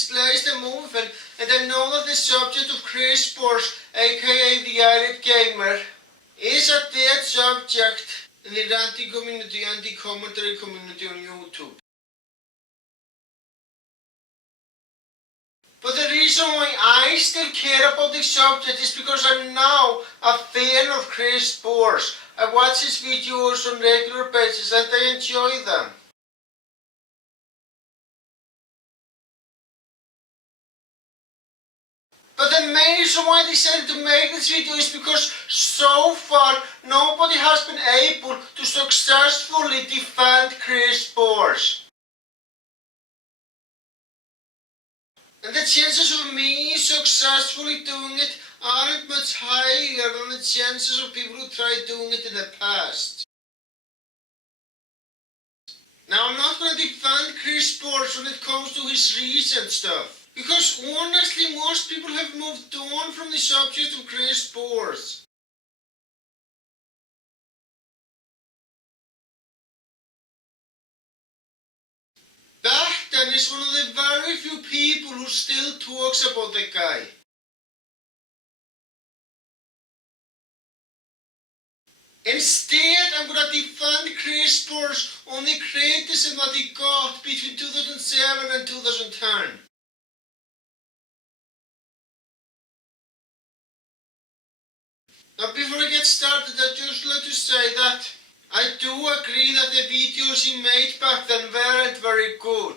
displays the movie film, and I know that the subject of Chris Sports, aka the Irate Gamer, is a dead subject in the ranting community and the commentary community on YouTube. But the reason why I still care about this subject is because I'm now a fan of Chris Sports. I watch his videos on regular basis and I enjoy them. But the main reason why I decided to make this video is because so far nobody has been able to successfully defend Chris Sports. And the chances of me successfully doing it aren't much higher than the chances of people who tried doing it in the past. Now I'm not going to defend Chris Sports when it comes to his recent stuff. Because honestly, most people have moved on from the subject of Chris Sports. Bachten is one of the very few people who still talks about the guy. Instead, I'm gonna defend Chris Sports on the criticism that he got between 2007 and 2010. Now before I get started, I'd just like to say that I do agree that the videos he made back then weren't very good.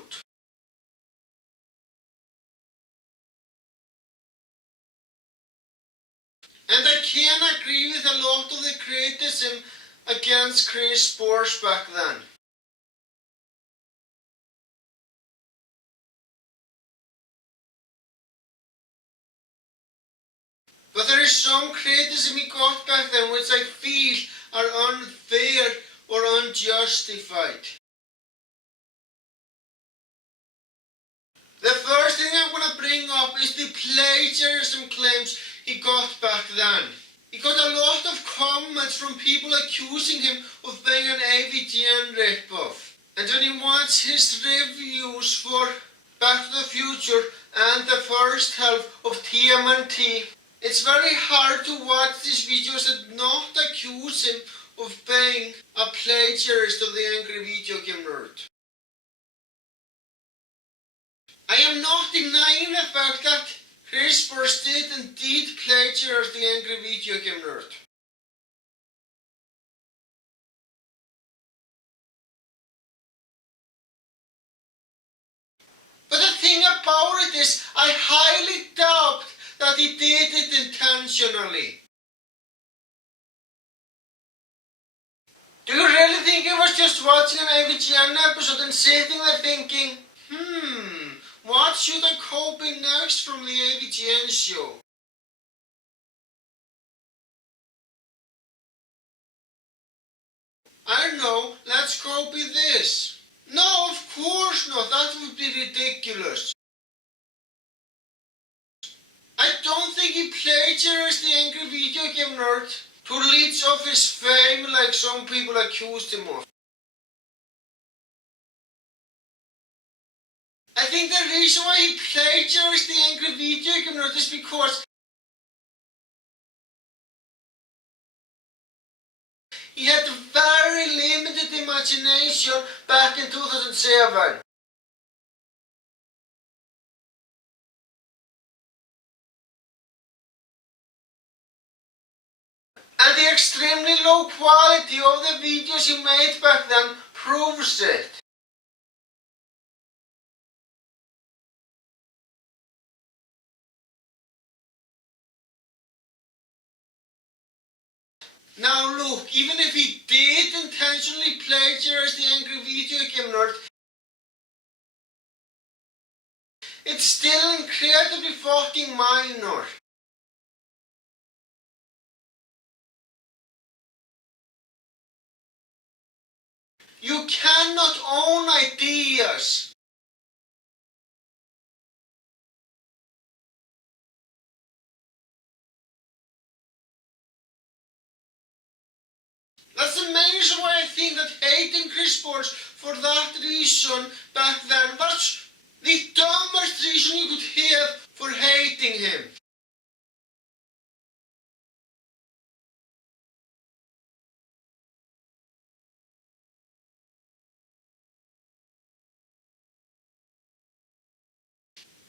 And I can agree with a lot of the criticism against Chris Sports back then. But there is some criticism he got back then which I feel are unfair or unjustified. The first thing I'm going to bring up is the plagiarism claims he got back then. He got a lot of comments from people accusing him of being an AVGN ripoff. And when you watch his reviews for Back to the Future and the first half of TMNT, it's very hard to watch these videos and not accuse him of being a plagiarist of the Angry Video Game Nerd. I am not denying the fact that Chris Sports did indeed plagiarize the Angry Video Game Nerd. But the thing about it is, I highly doubt that he did it intentionally. Do you really think he was just watching an AVGN episode and sitting there thinking, what should I copy next from the AVGN show? I don't know, let's copy this. No, of course not, that would be ridiculous. I don't think he plagiarized the Angry Video Game Nerd to leech off his fame like some people accused him of. I think the reason why he plagiarized the Angry Video Game Nerd is because he had very limited imagination back in 2007. And the extremely low quality of the videos he made back then proves it. Now look, even if he did intentionally plagiarize the Angry Video Game Nerd, it's still incredibly fucking minor. You cannot own ideas. That's the main reason why I think that hating Chris Sports for that reason back then was The dumbest reason you could have for hating him.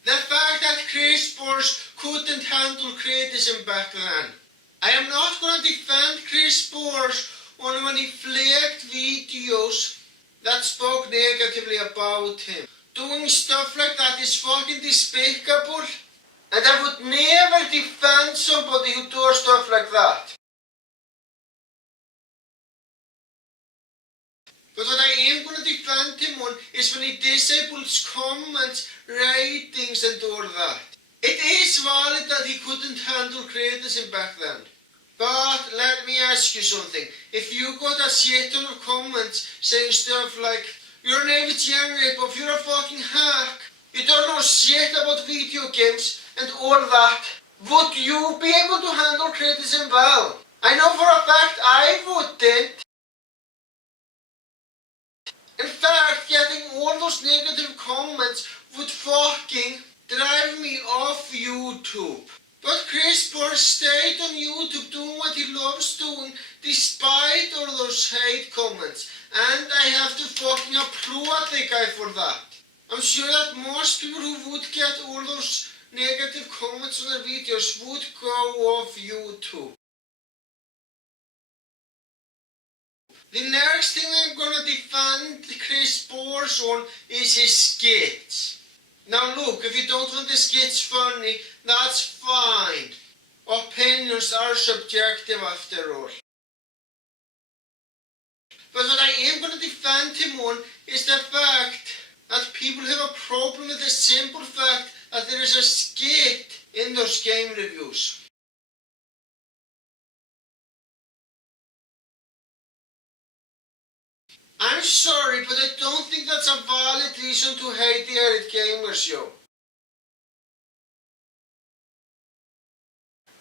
The fact that Chris Spurs couldn't handle criticism back then. I am not going to defend Chris Spurs only when he flagged videos that spoke negatively about him. Doing stuff like that is fucking despicable. And I would never defend somebody who does stuff like that. But what I am going to defend him on is when he disables comments, ratings and all that. It is valid that he couldn't handle criticism back then. But let me ask you something. If you got a shit ton of comments saying stuff like, "You're an avid Irate, but you're a fucking hack, you don't know shit about video games," and all that, would you be able to handle criticism well? I know for a fact I wouldn't. In fact, getting all those negative comments would fucking drive me off YouTube. But Chris Spurs stayed on YouTube doing what he loves doing despite all those hate comments. And I have to fucking applaud the guy for that. I'm sure that most people who would get all those negative comments on their videos would go off YouTube. The next thing I'm gonna defend Chris Spurs on is his skits. Now look, if you don't find the skits funny, that's fine. Opinions are subjective after all. But what I am gonna defend him on is the fact that people have a problem with the simple fact that there is a skit in those game reviews. I'm sorry, but I don't think that's a valid reason to hate the Irate Gamer Show.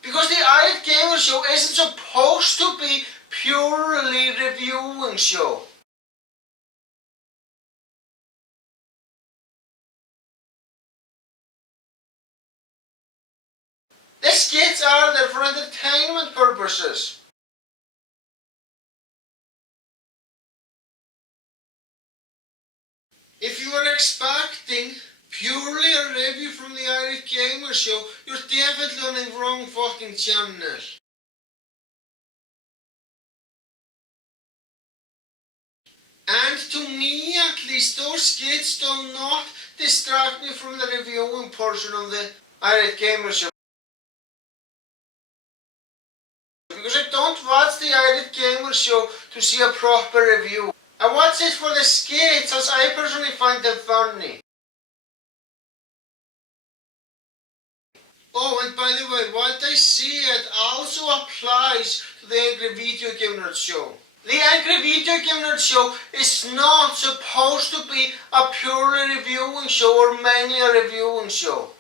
Because the Irate Gamer Show isn't supposed to be purely reviewing show. The skits are there for entertainment purposes. If you are expecting purely a review from the Irate Gamer Show, you're definitely on the wrong fucking channel. And to me at least, those skits do not distract me from the reviewing portion of the Irate Gamer Show. Because I don't watch the Irate Gamer Show to see a proper review. I watch it for the skits as I personally find them funny. Oh, and by the way, what I said also applies to the Angry Video Game Nerd Show. The Angry Video Game Nerd Show is not supposed to be a purely reviewing show or mainly a reviewing show.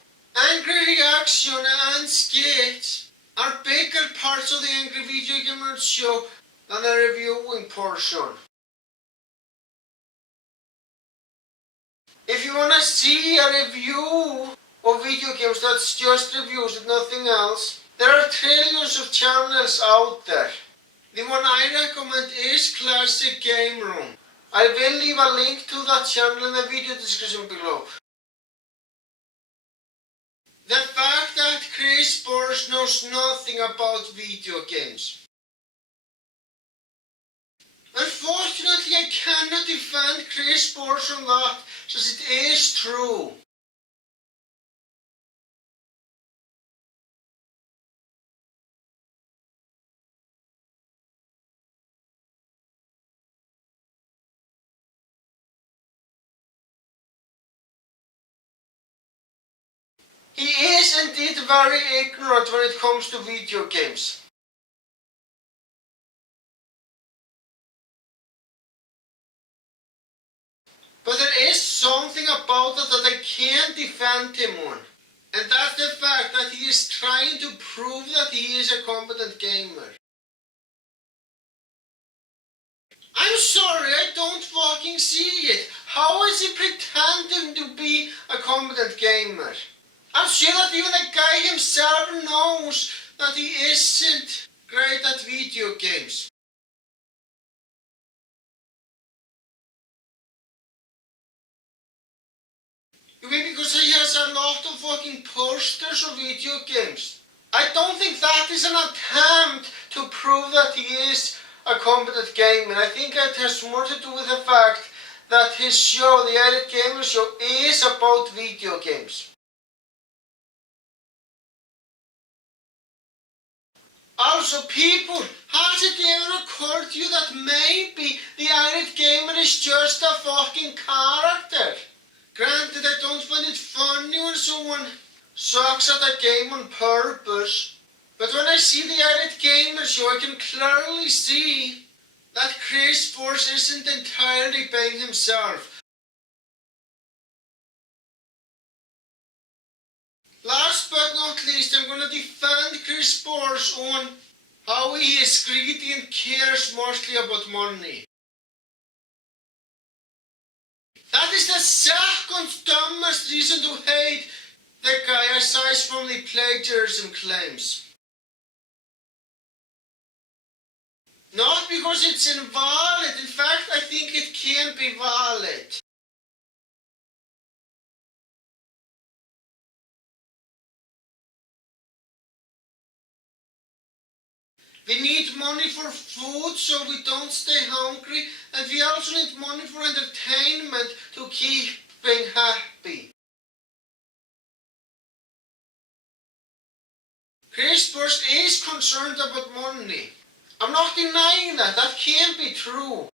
Angry reaction and skits are bigger parts of the Angry Video Game Nerd Show than the reviewing portion. If you wanna see a review of video games that's just reviews and nothing else, there are trillions of channels out there. The one I recommend is Classic Game Room. I will leave a link to that channel in the video description below. The fact that Chris Spurs knows nothing about video games. Unfortunately, I cannot defend Chris Spurs on that, since it is true. He is indeed very ignorant when it comes to video games. But there is something about it that I can't defend him on. And that's the fact that he is trying to prove that he is a competent gamer. I'm sorry, I don't fucking see it. How is he pretending to be a competent gamer? I'm sure that even the guy himself knows that he isn't great at video games. You mean because he has a lot of fucking posters of video games? I don't think that is an attempt to prove that he is a competent gamer. I think it has more to do with the fact that his show, the Irate Gamer Show, is about video games. Also, people, has it ever occurred to you that maybe the Irate Gamer is just a fucking character? Granted, I don't find it funny when someone sucks at a game on purpose, but when I see the Irate Gamer Show, I can clearly see that Chris Force isn't entirely being himself. Last but not least, I'm going to defend Chris Force on how he is greedy and cares mostly about money. That is the second dumbest reason to hate the guy aside from the plagiarism claims. Not because it's invalid, in fact I think it can be valid. We need money for food so we don't stay hungry, and we also need money for entertainment to keep being happy. Chris Burst is concerned about money. I'm not denying that, that can be true.